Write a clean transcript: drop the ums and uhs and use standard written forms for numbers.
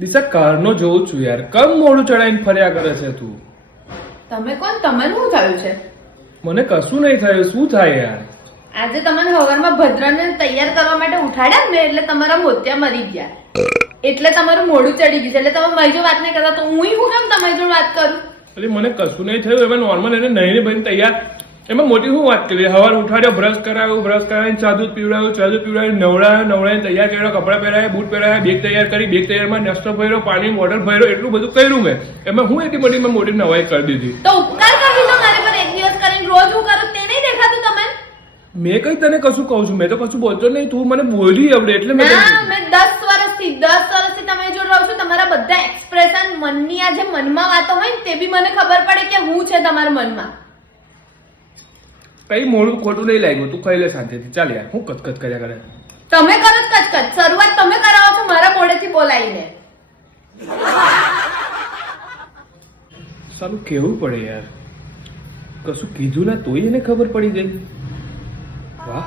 દિશા કારનો જોઉં છું યાર, કમ મોડું ચડાઈને ફર્યા કરે છે તું. તમે કોણ? તમને શું થયું છે? મને કશું નહીં થયું. શું થાય યાર? આજે તમને હવારમાં ભદ્રને તૈયાર કરવા માટે ઉઠાડ્યા ને એટલે તમારા મોતિયા મરી ગયા, એટલે તમારું મોઢું ચડી ગયું છે. એટલે તમે મારી જોડે વાત નહીં કરતા તો હું શું કામ તમારી જોડે વાત કરું? એટલે મને કશું નહીં થયું. એમાં નોર્મલ એને નહીં ભાઈ તૈયાર, એમાં મોટી શું વાત કરી? સવાર ઉઠાડ્યો, બ્રશ કરાવીને ચા દૂધ પીવડાવ્યું, નવડાવીને તૈયાર કર્યો, કપડાં પહેરાયા, બૂટ પહેરાયા, બેગ તૈયાર કરી, બેગ તૈયારમાં નાસ્તો ભર્યો, પાણી બોટલ ભર્યો, એટલું બધું કર્યું મેં. એમાં હું એટલી બધી મેં મોટી નવાઈ કરી દીધી. તો ઉપકાર કરી દીધો મારી પર એક દિવસ કરીને. રોજ હું કરું તે નહીં દેખાતું તમને? મેં કઈ તને કશું કહું છું? મેં તો કશું બોલતો નહીં, તું મને બોલી આવડે એટલે મેં ના, મેં 10 વર્ષથી તમારી જોડે રહું છું. તમારા બધા એક્સપ્રેશન, મનની આ જે મનમાં વાતો હોય ને તે બી મને ખબર પડે કે હું છે તમારા મનમાં. કઈ મોડું ખોટું નહીં લાગ્યું. તું ખાઈ લે શાંતિથી. ચાલ યાર, હું કચકચ કર્યા કરે. તમે કરો જ કચકચ. શરૂઆત તમે કરાવો છો મારા મોઢેથી બોલાવીને. સારું કેવું પડે યાર, કશું કીધું ના તોય એને ખબર પડી ગઈ. વાહ.